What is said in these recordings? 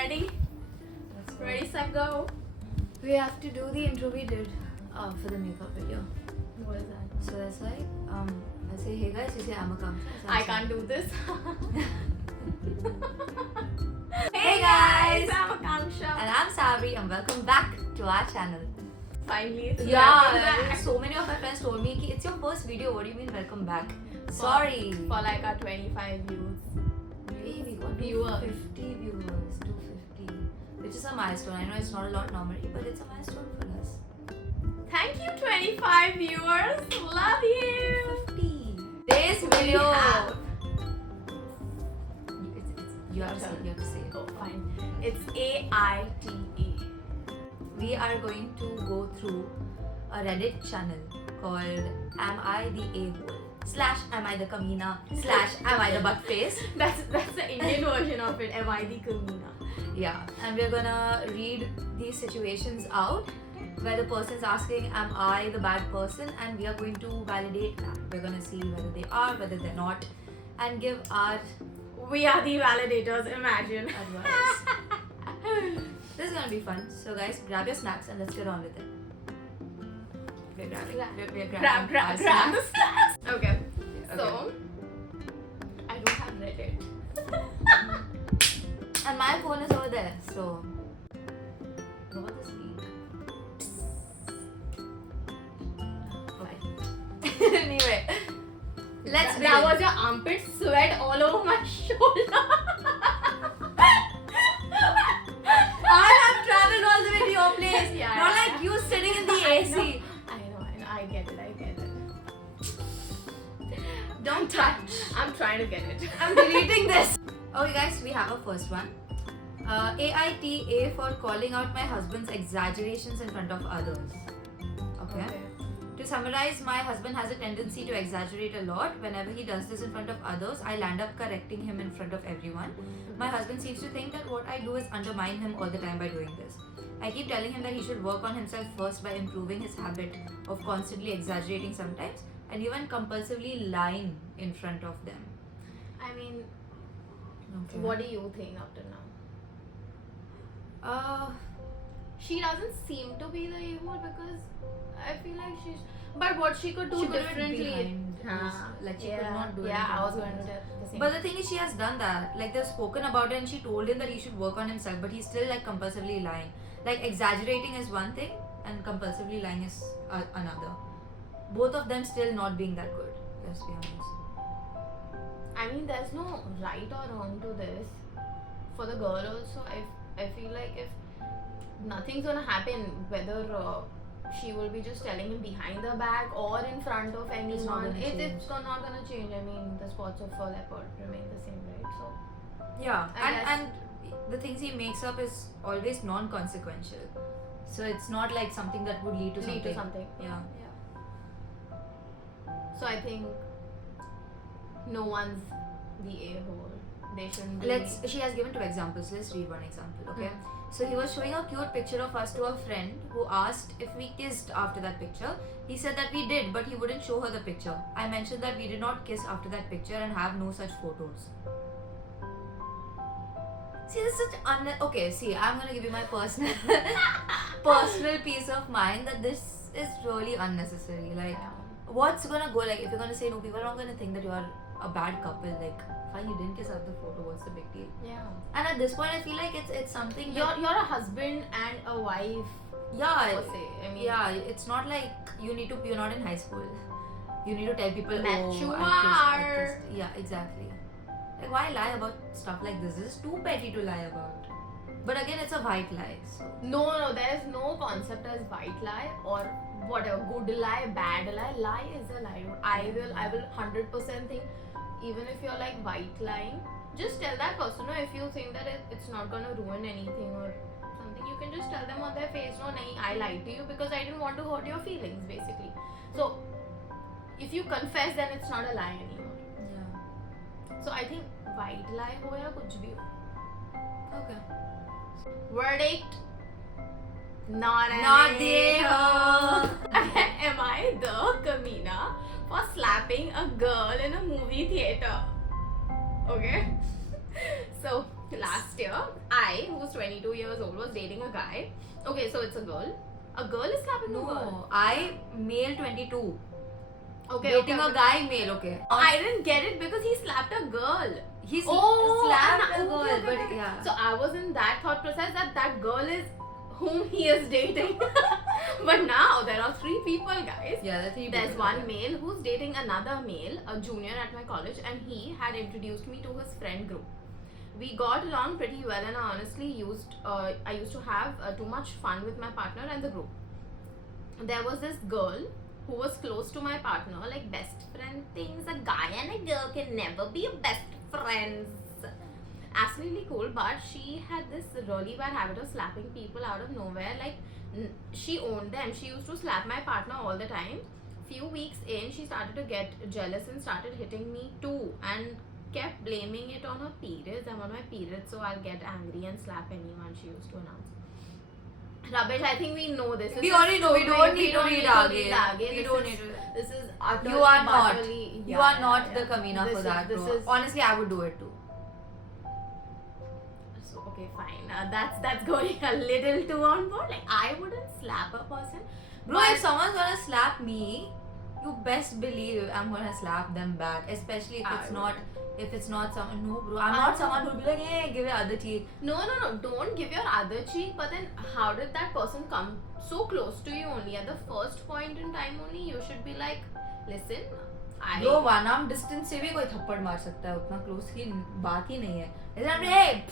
Ready? Ready, set, go. We have to do the intro we did for the makeup video. What is that? So that's like, I say, hey guys, you say, I'm a counselor. I can't do this. Hey guys! I'm Akanksha. And I'm Sabri, and welcome back to our channel. Finally, it's Yeah, back. so many of my friends told me, ki, it's your first video, what do you mean welcome back? Sorry. For like our 25 views. Hey, we got Viewers. 250 viewers, 250. Which is a milestone. I know it's not a lot normally, but it's a milestone for us. Thank you, 25 viewers. Love you. 50. This video. have- You have to say it. Oh, fine. It's AITA. We are going to go through a Reddit channel called Am I the A-hole? / Am I the Kameena? / Am I the butt face? That's the Indian version of it. Am I the Kameena? Yeah, and we're gonna read these situations out where the person's asking, am I the bad person? And we are going to validate that. We're gonna see whether they are, whether they're not, and give our We are the validators, imagine. advice. This is gonna be fun. So guys, grab your snacks and let's get on with it. We're grabbing. We're grabbing our Grab snacks. the snacks. Okay. Okay. So, I don't have Reddit. And my phone is over there, so go with the speak. Okay. Anyway, let's begin. That was your armpit sweat all over my shoulder. I have traveled all the way to your place. Yeah, Not yeah, like yeah. you sitting in the I AC. know. I get it. Don't touch. I'm trying to get it. I'm deleting this. Okay, guys, we have our first one. AITA for calling out my husband's exaggerations in front of others. Okay. To summarize, my husband has a tendency to exaggerate a lot. Whenever he does this in front of others, I'll end up correcting him in front of everyone. My husband seems to think that what I do is undermine him all the time by doing this. I keep telling him that he should work on himself first by improving his habit of constantly exaggerating sometimes and even compulsively lying in front of them. I mean, Okay. what do you think up to now? She doesn't seem to be the evil because I feel like she's. But what she could do She could have differently. behind his- like she could not do Yeah, anything I was about going to it. tell the same. But the thing is, she has done that. Like, they've spoken about it and she told him that he should work on himself, but he's still like compulsively lying. Like, exaggerating is one thing and compulsively lying is another. Both of them still not being that good, let's be honest. I mean, there's no right or wrong to this. For the girl also, I feel like if nothing's gonna happen, whether she will be just telling him behind the back or in front of It's not anyone, gonna change. it's not gonna change. I mean, the spots of a leopard remain the same, right? So, Yeah, I guess. and the things he makes up is always non-consequential. So it's not like something that would lead to something. Yeah. So I think no one's the a-hole. They shouldn't be. She has given 2 examples. Let's read one example, okay? So he was showing a cute picture of us to a friend who asked if we kissed after that picture. He said that we did, but he wouldn't show her the picture. I mentioned that we did not kiss after that picture and have no such photos. See, this is such okay, see, I'm gonna give you my personal peace of mind that this is really unnecessary. Like, what's gonna go, like, if you're gonna say no, people are not gonna think that you're a bad couple. Like, fine, you didn't kiss out the photo, what's the big deal? Yeah. And at this point, I feel like it's something that, You're a husband and a wife. yeah, per se. I mean, yeah, it's not like you're not in high school. You need to tell people, Mature. I kissed. Yeah, exactly. Like, why lie about stuff like this? This is too petty to lie about. But again, it's a white lie. So No, there's no concept as white lie or whatever. Good lie, bad lie. Lie is a lie. I will 100% think, even if you're like white lying, just tell that person. No, if you think that it's not gonna ruin anything or something, you can just tell them on their face. No, nahi, I lied to you because I didn't want to hurt your feelings, basically. So if you confess, then it's not a lie anymore. yeah. So I think white lie ho ya kuch bhi ho. Okay. Verdict. Not the A-hole. Am I the Kameena for slapping a girl in a movie theater? Okay. So last year, I, who's 22 years old, was dating a guy. Okay, so it's a girl. A girl is slapping a girl. No, I male 22. Okay, Dating okay, a guy male, okay. I didn't get it because he slapped a girl. He's Oh, slapped a and- girl, okay, but okay. yeah. So I was in that thought process that that girl is whom he is dating. But now there are 3 people, guys. Yeah, the 3 There's people, one okay. male who's dating another male, a junior at my college, and he had introduced me to his friend group. We got along pretty well, and I used to have too much fun with my partner and the group. There was this girl who was close to my partner, like best friend things. A guy and a girl can never be best friends. Absolutely cool, but she had this really bad habit of slapping people out of nowhere. Like she owned them. She used to slap my partner all the time. Few weeks in, she started to get jealous and started hitting me too, and kept blaming it on her periods. I'm on my periods, so I'll get angry and slap anyone, she used to announce. Rubbish, I think we know this. We This already is know. We stupid. don't need to read read again. again. We This don't is- need to. This is utterly, You are not. utterly- You yeah, are not yeah, the yeah. Kamina This for is- that, this bro. is- Honestly, I would do it too. So, okay, fine. That's going a little too on board. Like I wouldn't slap a person. Bro, But- if someone's gonna slap me, you best believe I'm gonna slap them back. Especially if it's not someone. No, bro, I'm not someone who'll be like, hey, give your other cheek. No. Don't give your other cheek. But then, how did that person come so close to you only at the first point in time? Only you should be like, listen, I. Bro, one arm distance से भी कोई थप्पड़ मार सकता है, उतना close की बात ही नहीं है. Isn't it? Hey,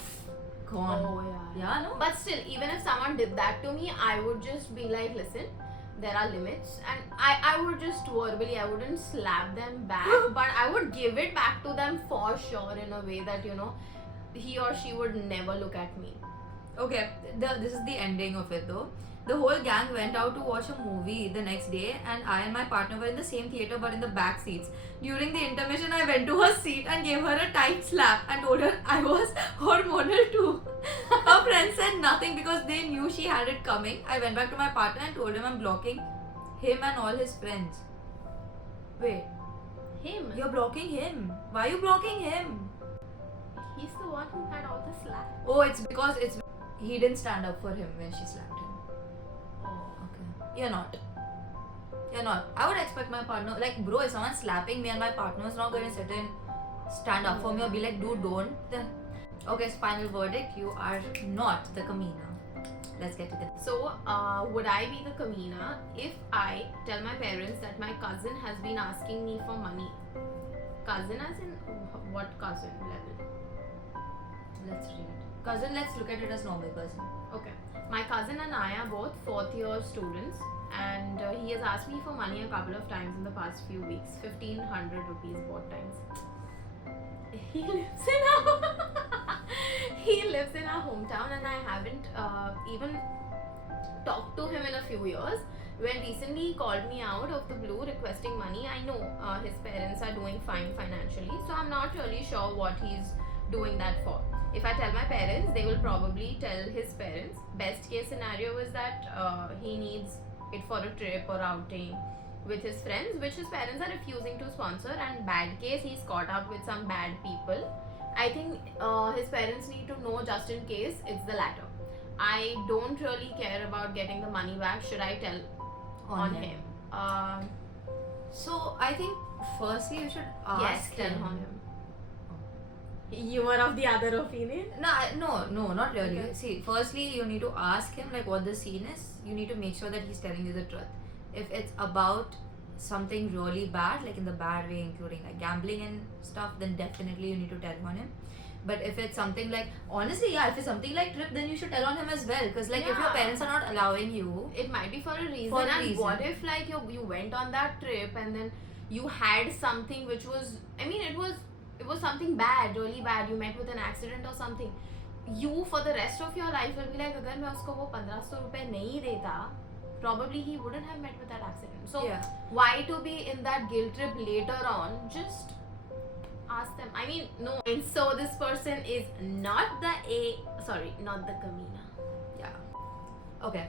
gone. Oh yeah. Yeah, no. But still, even if someone did that to me, I would just be like, listen, there are limits, and I would just verbally, I wouldn't slap them back, but I would give it back to them for sure in a way that he or she would never look at me. Okay, this is the ending of it though. The whole gang went out to watch a movie the next day, and I and my partner were in the same theater but in the back seats. During the intermission, I went to her seat and gave her a tight slap and told her I was hormonal too. Her friends said nothing because they knew she had it coming. I went back to my partner and told him I'm blocking him and all his friends. Wait, Him, you're blocking him? Why are you blocking him? he's the one who had all the slap. Oh, it's because he didn't stand up for him when she slapped him. Oh. Okay. You're not. I would expect my partner, like, bro, if someone's slapping me and my partner is not going to sit and stand up for me or be like, dude, don't, then. Okay, final verdict, you are not the Kamina. Let's get to the. So, would I be the Kamina if I tell my parents that my cousin has been asking me for money? Cousin as in what cousin level? Let's read. Cousin, let's look at it as normal cousin. Okay. My cousin and I are both 4th year students, and he has asked me for money a couple of times in the past few weeks. 1,500 rupees both times. He lives in our hometown, and I haven't even talked to him in a few years. When recently he called me out of the blue requesting money, I know his parents are doing fine financially, so I'm not really sure what he's doing that for. If I tell my parents, they will probably tell his parents. Best case scenario is that he needs it for a trip or outing with his friends, which his parents are refusing to sponsor. And bad case, he's caught up with some bad people. I think his parents need to know just in case it's the latter. I don't really care about getting the money back. Should I tell on him? So, I think firstly you should ask Yes, tell him. on him. You are of the other opinion? No, not really. Okay. See, firstly, you need to ask him like what the scene is. You need to make sure that he's telling you the truth. If it's about something really bad, like in the bad way, including like gambling and stuff, then definitely you need to tell on him. But if it's something like, honestly, yeah, if it's something like trip, then you should tell on him as well. Because like if your Yeah. parents are not allowing you, It might be for a reason. For a And reason. what if like you went on that trip and then you had something which was, I mean, it was something bad, really bad. You met with an accident or something. You for the rest of your life will be like, अगर मैं उसको वो 1,500 रुपए नहीं देता, probably he wouldn't have met with that accident. So yeah. why to be in that guilt trip later on? Just ask them. I mean, no. And so this person is not the not the Kamina. Yeah. Okay.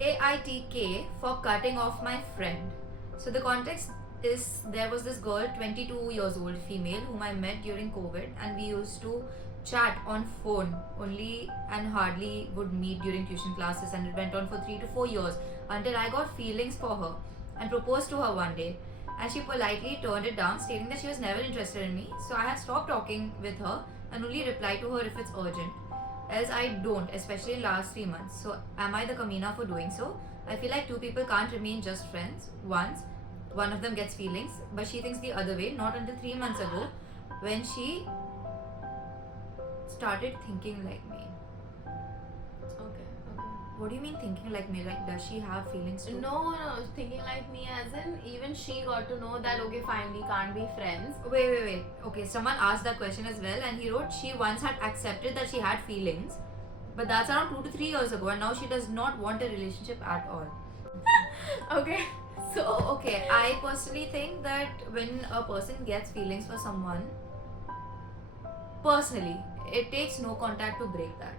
AITK for cutting off my friend. So the context is there was this girl, 22 years old, female, whom I met during COVID, and we used to chat on phone only and hardly would meet during tuition classes, and it went on for 3 to 4 years until I got feelings for her and proposed to her one day, and she politely turned it down, stating that she was never interested in me. So I have stopped talking with her and only reply to her if it's urgent, else I don't, especially in last 3 months. So am I the Kamina for doing so? I feel like two people can't remain just friends. Once one of them gets feelings, but she thinks the other way. Not until 3 months ago, when she started thinking like me. Okay. What do you mean thinking like me? Like, does she have feelings too? No, thinking like me as in even she got to know that okay, fine, we can't be friends. Wait. Okay, someone asked that question as well, and he wrote she once had accepted that she had feelings, but that's around 2 to 3 years ago, and now she does not want a relationship at all. Okay. So, okay, I personally think that when a person gets feelings for someone, personally, it takes no contact to break that.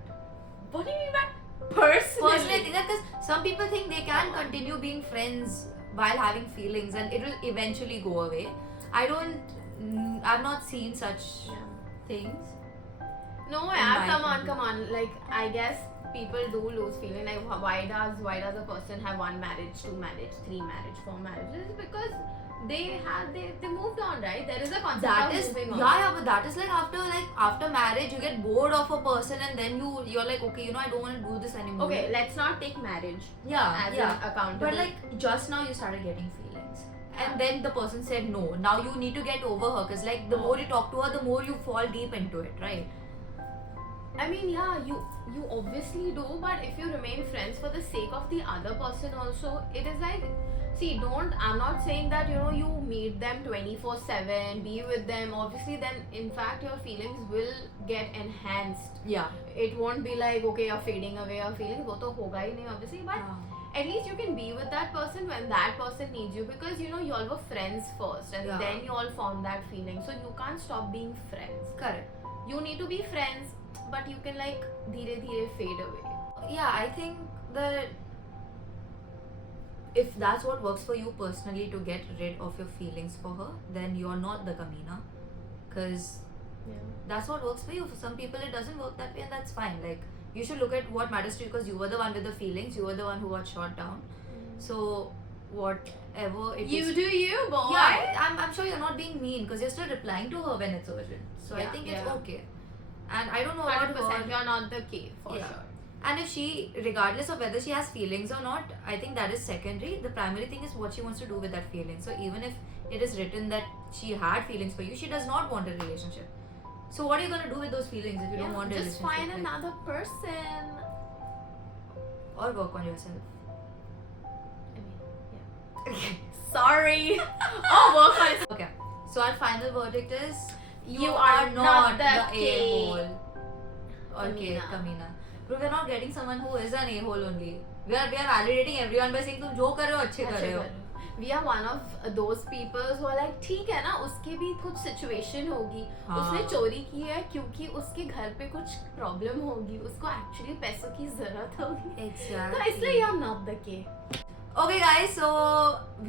What do you mean by personally? Personally, I think that because some people think they can continue being friends while having feelings and it will eventually go away. I've not seen such things. No, my yeah, opinion. come on. Like, I guess people do lose feeling. Like, why does a person have 1 marriage, 2 marriage, 3 marriage, 4 marriages? Because they moved on, right? There is a concept That of is moving on. yeah, but that is like after marriage you get bored of a person and then you're like, okay, I don't want to do this anymore. Okay, let's not take marriage Yeah, as yeah. an accountable. But like just now you started getting feelings. And then the person said no. Now you need to get over her because like the more you talk to her, the more you fall deep into it, right? I mean, yeah, you obviously do, but if you remain friends for the sake of the other person also, it is like, see, I'm not saying that, you meet them 24/7, be with them, obviously then in fact your feelings will get enhanced. Yeah. It won't be like, okay, you're fading away your feelings, wo to hoga hi nahi obviously, but at least you can be with that person when that person needs you, because you all were friends first and Yeah. then you all formed that feeling, so you can't stop being friends. Correct. You need to be friends, but you can like dheere fade away. Yeah, I think that if that's what works for you personally to get rid of your feelings for her, then you're not the Kamina, because that's what works for you. For some people it doesn't work that way, and that's fine. Like, you should look at what matters to you, because you were the one with the feelings, you were the one who got shot down. So whatever it You is, do you, boy. yeah, I'm sure you're not being mean because you're still replying to her when it's urgent. So I Yeah, think it's yeah. okay. And I don't know about 100%. her. You're not the K for Yeah. sure. And if she, regardless of whether she has feelings or not, I think that is secondary. The primary thing is what she wants to do with that feeling. So even if it is written that she had feelings for you, she does not want a relationship. So what are you gonna do with those feelings if you don't want a Just relationship? find another person. Or work on yourself. I mean, yeah. Sorry. Work on it. Okay. So our final verdict is You are not the K. a-hole. Okay, Kamina. Kamina. Bro, we're not getting someone who is an a-hole only. We are validating everyone by saying तुम जो कर रहे हो अच्छे कर रहे हो. We are one of those people who are like, ठीक है ना, उसके भी कुछ situation होगी, हाँ. उसने चोरी की है क्योंकि उसके घर पे कुछ problem होगी, उसको actually पैसों की जरूरत होगी. Exactly. तो इसलिए you're not the K. Okay guys, so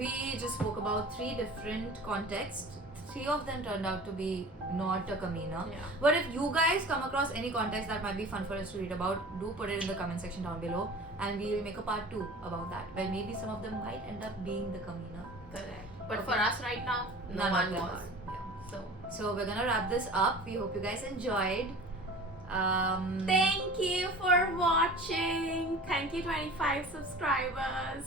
we just spoke about 3 different contexts. 3 of them turned out to be not a Kamina. Yeah. But if you guys come across any context that might be fun for us to read about, do put it in the comment section down below, and we will make a part 2 about that, where maybe some of them might end up being the Kamina. Correct. But Okay. for us right now, no None of one them was. are. Yeah. So So we're gonna wrap this up. We hope you guys enjoyed. thank you for watching. Thank you 25 subscribers.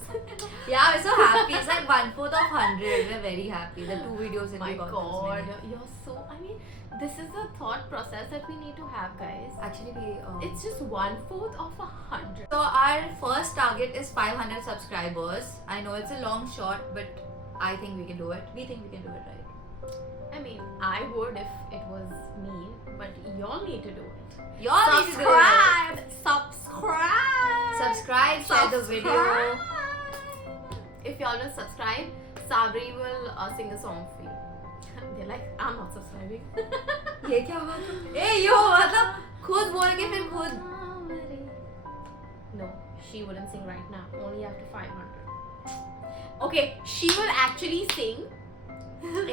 Yeah, we're so happy. It's like 1/4 of 100. We're very happy. The 2 videos and My we got God, those many. you're so. I mean, this is the thought process that we need to have, guys. Actually, we. It's just 1/4 of 100. So our first target is 500 subscribers. I know it's a long shot, but I think we can do it. We think we can do it, right? I mean, I would if it was me, but y'all need to do it. Y'all need to do it. Subscribe! Subscribe, share the video. If y'all will subscribe, Sabri will sing a song for you. They're like, I'm not subscribing. ये क्या हुआ? ए यो मतलब खुद बोल के फिर खुद. No, she wouldn't sing right now. Only after 500. Okay, she will actually sing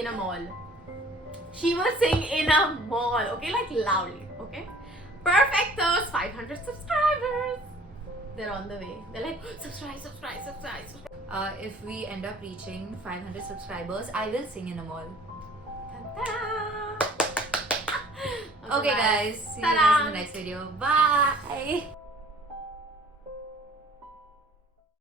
in a mall. She will sing in a mall. Okay, like loudly. Okay? Perfectos! 500 subscribers! They're on the way. They're like, subscribe, subscribe, subscribe, subscribe. If we end up reaching 500 subscribers, I will sing in a mall. Ta-da! Okay, bye. guys. See you guys in Ta-da! the next video. Bye.